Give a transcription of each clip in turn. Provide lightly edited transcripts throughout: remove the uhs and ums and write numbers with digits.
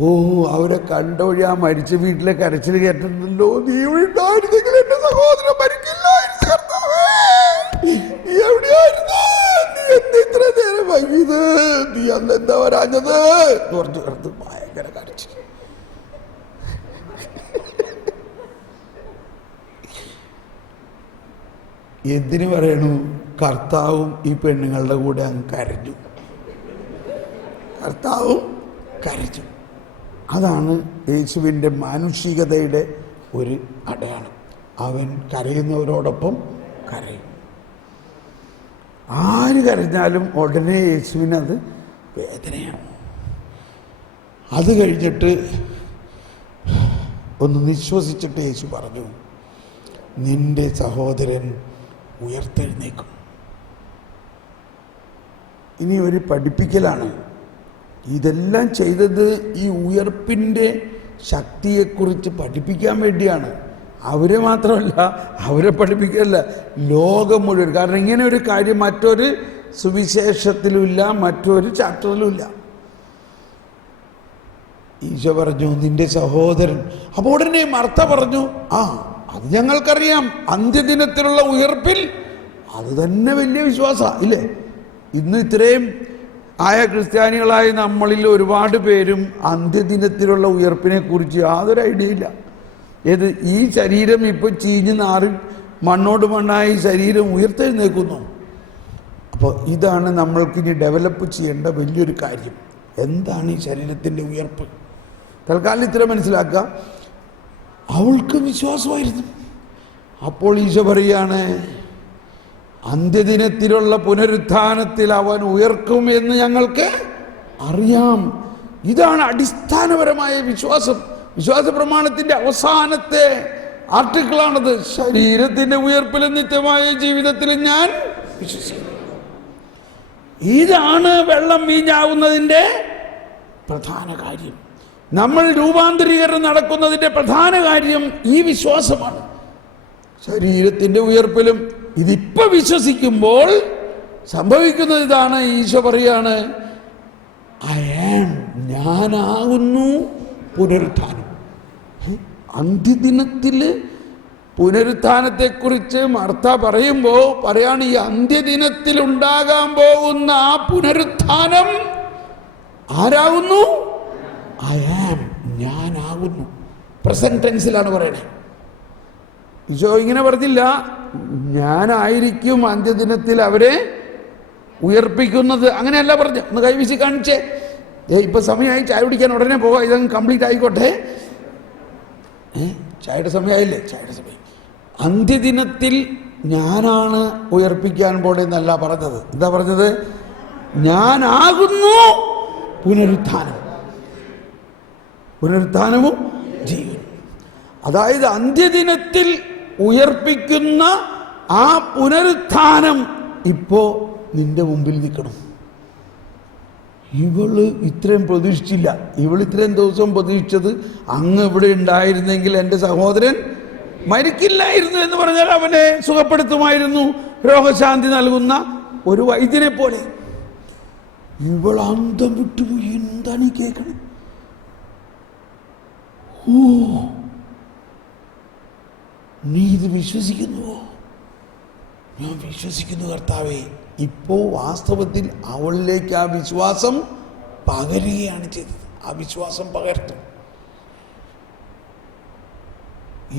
ഓ, അവരെ കണ്ടൊഴി ആ മരിച്ച വീട്ടിലെ കരച്ചിൽ കേട്ടിട്ടുണ്ടല്ലോ. നീ വീട്ടായിരുന്നെങ്കിൽ എന്റെ സഹോദരൻ മരിക്കില്ലായിരുന്നു കർത്താവേ. നീ എവിടെയായിരുന്നു? നീ എന്താ ഇത്ര നേരം വൈകിയത്? നീ അന്ന് എന്താ വരാഞ്ഞത്? കുറച്ച് ഭയങ്കര കരച്ചിൽ. എന്തിനു പറയണു? കർത്താവും ഈ പെണ്ണുങ്ങളുടെ കൂടെ അങ്ങ് കരഞ്ഞു. കർത്താവും കരഞ്ഞു. അതാണ് യേശുവിൻ്റെ മാനുഷികതയുടെ ഒരു അടയാളം. അവൻ കരയുന്നവരോടൊപ്പം കരയും. ആര് കരഞ്ഞാലും ഉടനെ യേശുവിനത് വേദനയാണ്. അത് കഴിഞ്ഞിട്ട് ഒന്ന് നിശ്വസിച്ചിട്ട് യേശു പറഞ്ഞു, നിന്റെ സഹോദരൻ ഉയർത്തെഴുന്നേക്കും. ഇനി ഒരു പഠിപ്പിക്കലാണ്. ഇതെല്ലാം ചെയ്തത് ഈ ഉയർപ്പിൻ്റെ ശക്തിയെക്കുറിച്ച് പഠിപ്പിക്കാൻ വേണ്ടിയാണ്. അവരെ മാത്രമല്ല, അവരെ പഠിപ്പിക്കല്ല, ലോകം മുഴുവൻ. കാരണം ഇങ്ങനെ ഒരു കാര്യം മറ്റൊരു സുവിശേഷത്തിലുമില്ല, മറ്റൊരു ചാപ്റ്ററിലുമില്ല. ഈശോ പറഞ്ഞു, നിന്റെ സഹോദരൻ. അപ്പോൾ ഉടനെ മർത്ത പറഞ്ഞു, അത് ഞങ്ങൾക്കറിയാം, അന്ത്യദിനത്തിലുള്ള ഉയർപ്പിൽ അത് തന്നെ വലിയ വിശ്വാസമാണ് ഇല്ലേ? ഇന്ന് ഇത്രയും ആയ ക്രിസ്ത്യാനികളായ നമ്മളിൽ ഒരുപാട് പേരും അന്ത്യദിനത്തിലുള്ള ഉയർപ്പിനെ കുറിച്ച് യാതൊരു ഐഡിയ ഇല്ല. ഏത് ഈ ശരീരം ഇപ്പോൾ ചീഞ്ഞ് നാറി മണ്ണോട് മണ്ണായി ശരീരം ഉയർത്തെഴുന്നേക്കുന്നു. അപ്പോൾ ഇതാണ് നമ്മൾക്കിനി ഡെവലപ്പ് ചെയ്യേണ്ട വലിയൊരു കാര്യം. എന്താണ് ഈ ശരീരത്തിൻ്റെ ഉയർപ്പ്? തൽക്കാലം ഇത്ര മനസ്സിലാക്കുക. അവൾക്ക് വിശ്വാസമായിരുന്നു. അപ്പോൾ ഈശോ പറയാണ്, അന്ത്യദിനത്തിലുള്ള പുനരുത്ഥാനത്തിൽ അവൻ ഉയർക്കും എന്ന് ഞങ്ങൾക്ക് അറിയാം. ഇതാണ് അടിസ്ഥാനപരമായ വിശ്വാസം. വിശ്വാസ പ്രമാണത്തിൻ്റെ അവസാനത്തെ ആർട്ടിക്കിളാണത്. ശരീരത്തിൻ്റെ ഉയർപ്പിലും നിത്യമായ ജീവിതത്തിലും ഞാൻ വിശ്വസിക്കുന്നു. ഇതാണ് വെള്ളം വീഞ്ഞാവുന്നതിൻ്റെ പ്രധാന കാര്യം. നമ്മൾ രൂപാന്തരീകരണം നടക്കുന്നതിൻ്റെ പ്രധാന കാര്യം ഈ വിശ്വാസമാണ്. ശരീരത്തിൻ്റെ ഉയർപ്പിലും ഇതിപ്പോൾ വിശ്വസിക്കുമ്പോൾ സംഭവിക്കുന്നത് ഇതാണ്. ഈശോ പറയാണ്, ഞാനാകുന്നു പുനരുത്ഥാനം. അന്ത്യദിനത്തിൽ പുനരുത്ഥാനത്തെക്കുറിച്ച് മർത്ത പറയുമ്പോൾ പറയാണ്, ഈ അന്ത്യദിനത്തിൽ ഉണ്ടാകാൻ പോകുന്ന ആ പുനരുത്ഥാനം ആരാകുന്നു? ഞാനാകുന്നു. പ്രസന്റ് ടെൻസിലാണ് പറയണേ. ഈശോ ഇങ്ങനെ പറഞ്ഞില്ല, ഞാനായിരിക്കും അന്ത്യദിനത്തിൽ അവരെ ഉയർപ്പിക്കുന്നത്. അങ്ങനെയല്ല പറഞ്ഞു. ഒന്ന് കൈവീശി കാണിച്ചേ. ഇപ്പൊ സമയമായി, ചായ കുടിക്കാൻ ഉടനെ പോകാം, ഇതങ്ങ് കംപ്ലീറ്റ് ആയിക്കോട്ടെ. ചായയുടെ സമയമായില്ലേ? ചായയുടെ സമയം. അന്ത്യദിനത്തിൽ ഞാനാണ് ഉയർപ്പിക്കാൻ പോണെന്നല്ല പറഞ്ഞത്. എന്താ പറഞ്ഞത്? ഞാനാകുന്നു പുനരുത്ഥാനം. പുനരുത്ഥാനവും ജീവൻ. അതായത് അന്ത്യദിനത്തിൽ ഉയർപ്പിക്കുന്ന ആ പുനരുത്ഥാനം ഇപ്പോ നിന്റെ മുമ്പിൽ നിൽക്കണം. ഇവള് ഇത്രയും പ്രതീക്ഷിച്ചില്ല. ഇത്രയും ദിവസം പ്രതീക്ഷിച്ചത് അങ്ങ് ഇവിടെ ഉണ്ടായിരുന്നെങ്കിൽ എൻ്റെ സഹോദരൻ മരിക്കില്ലായിരുന്നു എന്ന് പറഞ്ഞാൽ അവനെ സുഖപ്പെടുത്തുമായിരുന്നു, രോഗശാന്തി നൽകുന്ന ഒരു വൈദ്യനെ പോലെ. ഇവൾ അന്തം വിട്ടുപോയി. എന്താണ് ഈ കേൾക്കണം? നീ ഇത് വിശ്വസിക്കുന്നുവോ? ഞാൻ വിശ്വസിക്കുന്നു കർത്താവേ. ഇപ്പോൾ വാസ്തവത്തിൽ അവളിലേക്ക് ആ വിശ്വാസം പകരുകയാണ് ചെയ്തത്. ആ വിശ്വാസം പകർത്തും.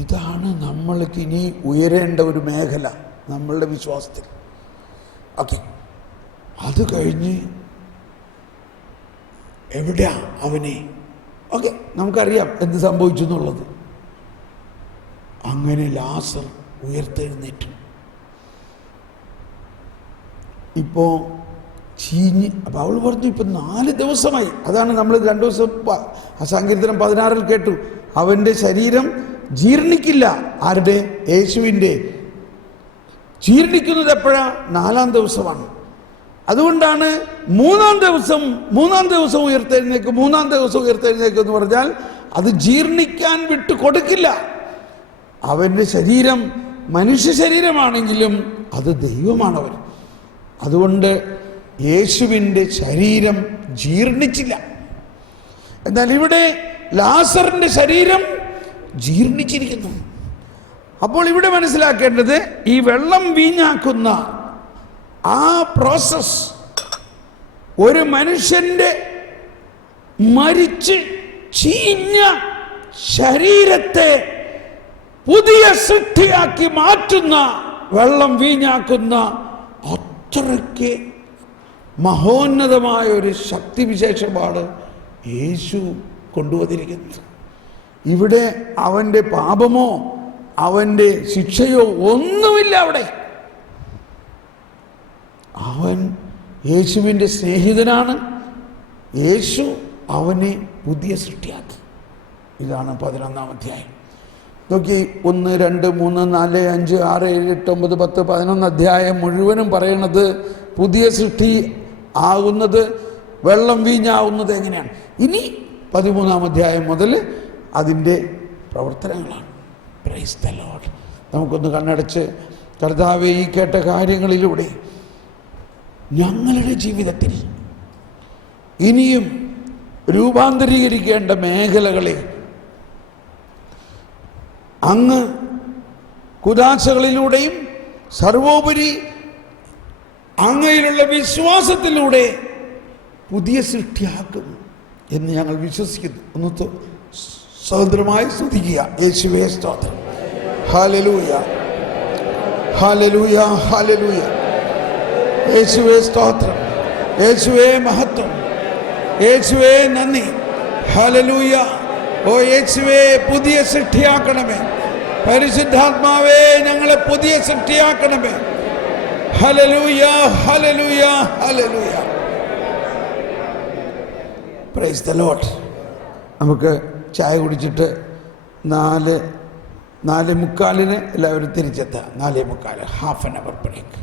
ഇതാണ് നമ്മൾക്ക് ഇനി ഉയരേണ്ട ഒരു മേഖല നമ്മളുടെ വിശ്വാസത്തിൽ. ഓക്കെ, അത് കഴിഞ്ഞ് എവിടെയാ അവനെ? ഓക്കെ, നമുക്കറിയാം എന്ത് സംഭവിച്ചു എന്നുള്ളത്. അങ്ങനെ ലാസർ ഉയർത്തെഴുന്നേറ്റു. ഇപ്പോൾ ചീഞ്ഞ്. അപ്പോൾ അവൾ പറഞ്ഞു, ഇപ്പം 4 ദിവസമായി. അതാണ് നമ്മൾ 2 ദിവസം സങ്കീർത്തനം 16 കേട്ടു. അവൻ്റെ ശരീരം ജീർണിക്കില്ല. ആരുടെ? യേശുവിൻ്റെ. ജീർണിക്കുന്നത് എപ്പോഴാ? 4-ാം ദിവസമാണ്. അതുകൊണ്ടാണ് 3-ാം ദിവസം ഉയർത്തെഴുന്നേക്കും. 3-ാം ദിവസം ഉയർത്തെഴുന്നേക്കും എന്ന് പറഞ്ഞാൽ അത് ജീർണിക്കാൻ വിട്ടു കൊടുക്കില്ല. അവൻ്റെ ശരീരം മനുഷ്യ ശരീരമാണെങ്കിലും അത് ദൈവമാണവൻ. അതുകൊണ്ട് യേശുവിൻ്റെ ശരീരം ജീർണിച്ചില്ല. എന്നാൽ ഇവിടെ ലാസറിന്റെ ശരീരം ജീർണിച്ചിരിക്കുന്നു. അപ്പോൾ ഇവിടെ മനസ്സിലാക്കേണ്ടത്, ഈ വെള്ളം വീഞ്ഞാക്കുന്ന ആ പ്രോസസ് ഒരു മനുഷ്യന്റെ മരിച്ച് ചീഞ്ഞ ശരീരത്തെ പുതിയ സൃഷ്ടിയാക്കി മാറ്റുന്ന, വെള്ളം വീഞ്ഞാക്കുന്ന അത്രയ്ക്ക് മഹോന്നതമായ ഒരു ശക്തിവിശേഷമാണ് യേശു കൊണ്ടുവന്നിരിക്കുന്നത്. ഇവിടെ അവൻ്റെ പാപമോ അവൻ്റെ ശിക്ഷയോ ഒന്നുമില്ല. അവിടെ അവൻ യേശുവിൻ്റെ സ്നേഹിതനാണ്. യേശു അവനെ പുതിയ സൃഷ്ടിയാക്കി. ഇതാണ് 11-ാം അധ്യായം. നോക്കി, 1, 2, 3, 4, 5, 6, 7, 8, 9, 10, 11 അധ്യായം മുഴുവനും പറയണത് പുതിയ സൃഷ്ടി ആകുന്നത്, വെള്ളം വീഞ്ഞാവുന്നത് എങ്ങനെയാണ്. ഇനി 13-ാം അധ്യായം മുതൽ അതിൻ്റെ പ്രവർത്തനങ്ങളാണ്. Price the Lord. നമുക്കൊന്ന് കണ്ണടച്ച്, കർത്താവേ, ഈ കേട്ട കാര്യങ്ങളിലൂടെ ഞങ്ങളുടെ ജീവിതത്തിൽ ഇനിയും രൂപാന്തരീകരിക്കേണ്ട മേഖലകളെ അങ്ങ് കുദാശകളിലൂടെയും സർവോപരി അങ്ങയിലുള്ള വിശ്വാസത്തിലൂടെ പുതിയ സൃഷ്ടിയാക്കും എന്ന് ഞങ്ങൾ വിശ്വസിക്കുന്നു. ഒന്ന് സ്വതന്ത്രമായി സ്തുതിക്കുക. യേശുവേ സ്തോത്രം. ഹല്ലേലൂയ, ഹല്ലേലൂയ, ഹല്ലേലൂയ. യേശുവേ സ്തോത്രം, യേശുവേ മഹത്വം, യേശുവേ നന്ദി. ഹല്ലേലൂയ. ഓ യേശുവേ, പുതിയ സൃഷ്ടിയാക്കണമേ. പരിശുദ്ധാത്മാവേ, ഞങ്ങളെ പുതിയ സൃഷ്ടിയാക്കണമേ. ഹല്ലേലൂയ, ഹല്ലേലൂയ, ഹല്ലേലൂയ. Praise the lord. നമുക്ക് ചായ കുടിച്ചിട്ട് 4:45 എല്ലാവരും തിരിച്ചെത്താം. 4:45, ഹാഫ് ആൻ അവർ ബ്രേക്ക്.